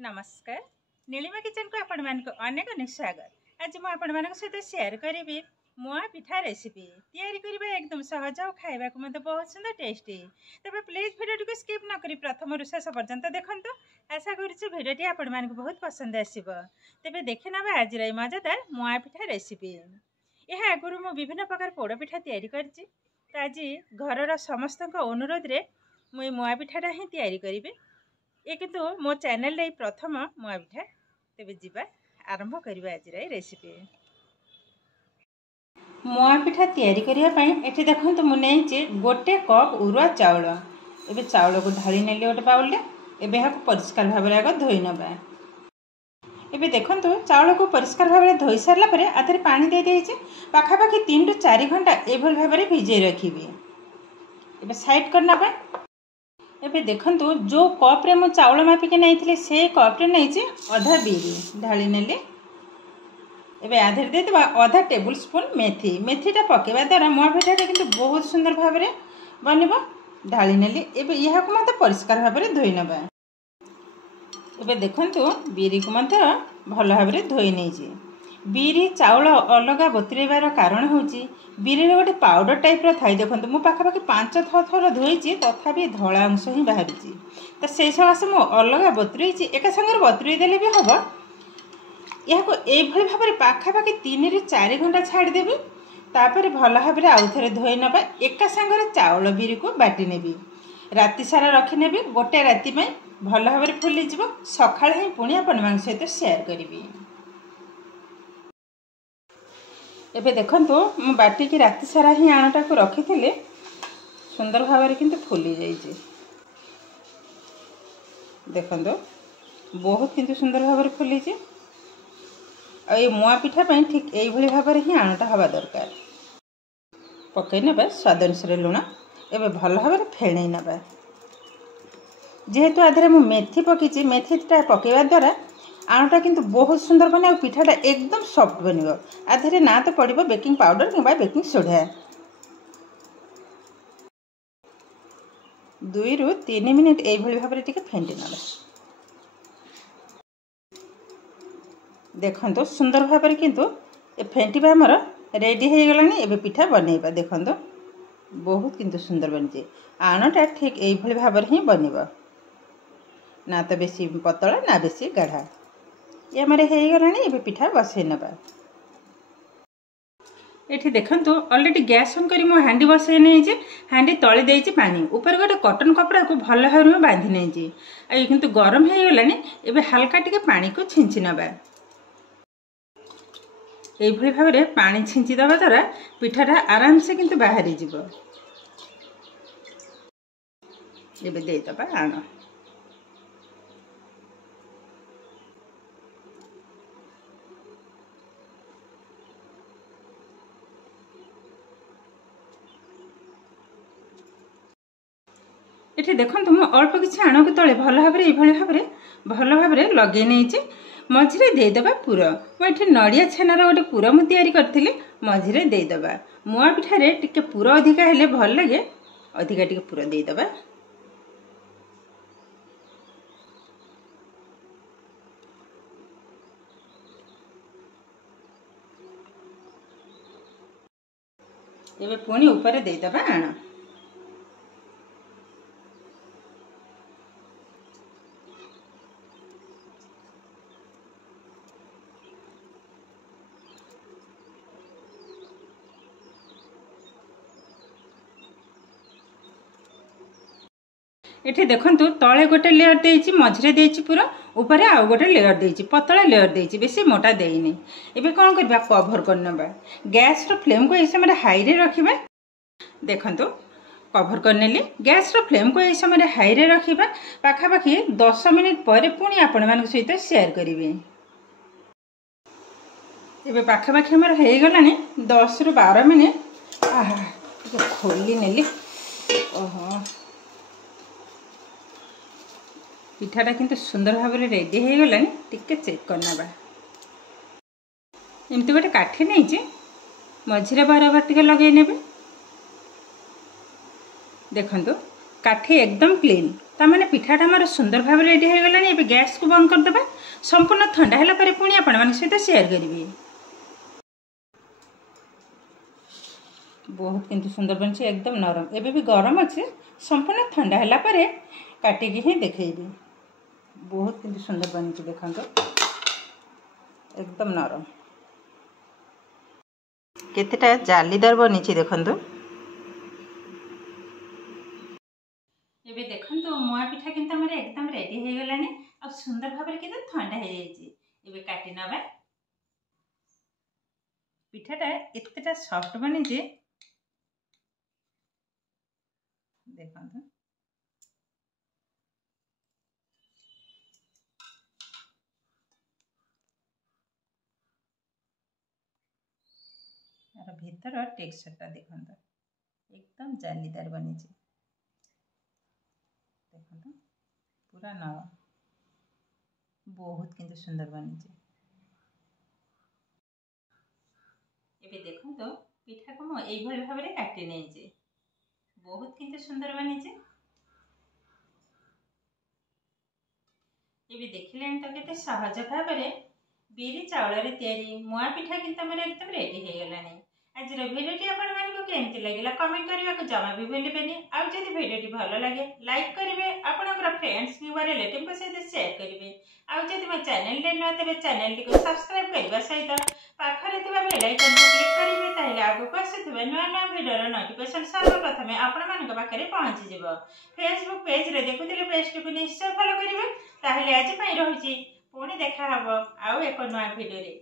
नमस्कार नीलिमा किचन को आपण मान को अनेक अनेक स्वागत। आज मुझे सहित शेयर करी मुआ पिठा रेसिपी तैयारी करबा एकदम सहज और खाइबा को मते बहुत सुंदर टेस्टी। तबे प्लीज वीडियो को स्किप न करी प्रथम रु शेष पर्यंत देखंतु। आशा करूँ वीडियोटी आपण मान को बहुत पसंद आसीबो। तबे देखि नबा आज रे मजेदार मुआ पिठा रेसिपी। यह आगुरु मु विभिन्न प्रकार पोड़ पिठा तैयारी करछि। तो आज घरर समस्त अनुरोध रे मु मुआ पिठाटा ही तैयारी करिबे। ये किंतु मो चैनल रे प्रथम मुआ पिठा। तेबे जीवा आरंभ करबा आज रे रेसिपी। मुआ पिठा तैयारी करिया पई एठी देखंतु मु नेइचे गोटे कप उरुआ चाउल। एबे चाउल को ढाली नेली गोटे बाउल रे। एबे हाको परिष्कार भाबरे आग धोई नबा। एबे देखंतु चाउल को परिष्कार भाबरे धोई सारला परे आधरे पानी दे देइचे। पाखा पाखी 3 टू 4 घंटा एभल भाबरे भिजे रखिबे। एबे साइड करना पय एबे देखंतु जो कप रे मु चाउल मापिके नैथिले से कप रे नैचे आधा बीरी ढाली नेले। एबे आधे दे देबा आधा टेबल स्पून मेथी। मेथीटा पकेबा द्वारा मुआ पिठाटा किंतु बहुत सुंदर भाबरे बनिबो। ढाली नेले एबे यहा को मते परिष्कार भाबरे धोई नबा। एबे देखंतु बीरी को मते भलो भाबरे धोई नेजी। बीरी चाउल अलगा बतरेबार कारण होची बीरी रे गोटे पाउडर टाइप रो थाई। देखंतु मु पाखा पाखी 5 थर धोईची तथापि धळा अंश ही बाहरीची। त से सवास मु अलगा बतरेची एका संगर बतरे देले भी हबो। यहा को ए भली भाबरे पाखा पाखी 3 रे 4 घंटा छाड़ देबी। तापर भलो भाबरे आउ थरे धोई नबा। एका संगर चाउल बीरी को बाटी नेबी। राति सारा रखि नेबी। गोटे राति में भलो भाबरे फुली जिवो। सखाळ ही पुणी आपण मान सहित शेयर करिबी। एबे देखंतु मु बाटी की राति सारा ही आणाटा को रखी थिले सुंदर भाबरे किंतु फुली जाईजे। देखंतु बहुत किंतु सुंदर भाबरे फुली जे। आ ए मुआ पिठा पई ठीक एई भली भाबरे ही आणाटा हवा दरकार। पकई नबा स्वाद अनुसार लुण। एबे भलो भाबरे फेणई नबा। जेहेतु आधरे मु मेथी पकीची मेथीटा पकेवा द्वारा आणटा किंतु बहुत सुंदर बने और पिठाटा एकदम सॉफ्ट बनिबो। आधरे ना तो पड़िबो बेकिंग पाउडर किबा बेकिंग सोडा। 2 रु 3 मिनिट एई भली भाबरे टिके फेंटी नबा। देखंतो सुंदर भाबरे किंतु ए फेंटीबा हमर रेडी हे गलानी। एबे पिठा बनेइबा। देखंतो बहुत किंतु सुंदर बनिजे। आणटा ठीक एई भली भाबरे ही बनिबो। ना तो बेसी पतला ना बेसी गाढ़ा। ये हमारे हे गलानी। एबे पिठा बसई नबा। एठी देखंतु ऑलरेडी गैस ऑन करी मो हांडी बसई नै जे। हांडी तळे देइची पानी ऊपर गोटे कॉटन कपड़ा को भलो भाबरे बांधी नै जे। आ किंतु गरम हे गलानी। एबे हल्का टिके पानी को छिंची नबा। एई भली भाबरे पानी छिंची दबा द्वारा पिठाटा आराम से किंतु बाहरी जिवो। एबे देइ दबा आनो। एठी देखंतु मु अल्प किछि आण को तळे भलो भाबरे ए भलो भाबरे लगे नैछि। मझिरे देइ दबा पुर। मु एठी नडिया छेनार गोटे पुर मु तयारी करथिले। मझिरे देइ दबा। मुआ पिठा रे टिके पुर अधिका हेले भल लागे। अधिका टिके पुर देइ दबा। एबे पुणी ऊपर देइ दबा आण। एठी देखंतु तळे गोटे लेयर देइची मझिरे देइची पुरा ऊपर आ गोटे लेयर देइची पतला लेयर देइची बेसी मोटा देइनी। एबे कोन करबा कवर करनबा। गैस रो फ्लेम को ए समय हाई रे रखिबा। देखंतु कवर करनेली गैस रो फ्लेम को ए समय हाई रे रखिबा। पाखा पाखी 10 मिनिट परे पुणी आपण मान सहित शेयर करिवे। एबे पाखा पाखी हमर हे गलानी 10 रु 12 मिनिट। आहा खोली नेली। ओहो पिठाटा किंतु सुंदर भाबरे रेडी हे गलानी। टिके चेक करनबा। एमती गोटे काठी नै जे मझिरे बराबर टिके लगै नेबे। देखंतु काठी एकदम क्लीन तामाने पिठाटा आमर सुंदर भाव रेडी हो गलानी। एबे गैस को बंद कर देबा। संपूर्ण ठंडा होला परे पुणी आपण मान सहित शेयर करिवे। बहुत किंतु सुंदर बनछि, एकदम नरम। एबे भी गरम अछि, संपूर्ण ठंडा होला परे काटी के ही देखैबी। बहुत किंतु सुंदर बनछि, देखंतो एकदम नरम। केतेटा जालीदार बनिछि देखंतो। एबे देखंतो मुआ पिठा किंतु हमर एकदम रेडी हो गलानी आ सुंदर भाबरे किंतु ठंडा हो जाइछि। एबे काटी नबा। पिठाटा एतेटा सॉफ्ट बनी जे देखंतो। यार भीतर टेक्सचरटा देखंतो, एकदम जालीदार बनी जे देखंतो, पूरा नरम। बहुत किंतु सुंदर बनी जे। एबे देखंतो पिठा को म एई भली भाबरे काटी नै जे। बहुत किंतु सुंदर बनी जे। एबे देखिले तो केते सहज भाबरे बिरी चावल रे तयारी मुआ पिठा किंतु हमर एकदम रेडी हो गलानी। आज वीडियोटी आपण मानको केमति लागिला कमेंट करबा को जमा भी भूलिबेनी। आ जदि वीडियोटी भलो लागे लाइक करिवे, आपनकर फ्रेंड्स किबा रिलेटिव को सहित शेयर करिवे। आ जदि म चैनल रे न तबे चैनल टी को सब्सक्राइब करबा सहित पाखरे थिबा बेल आइकन को क्लिक करिवे। ताहिले आगु आसीथिबा नया नया वीडियो नोटिफिकेशन सर्वप्रथमे आपण मानक पाखरे पहुंची जिवो। फेसबुक पेज रे देखुथिले पेज टी को निश्चय फॉलो करिवे। ताहिले आज पई रहुची, पुणी देखा हबो आउ एको नया वीडियो रे।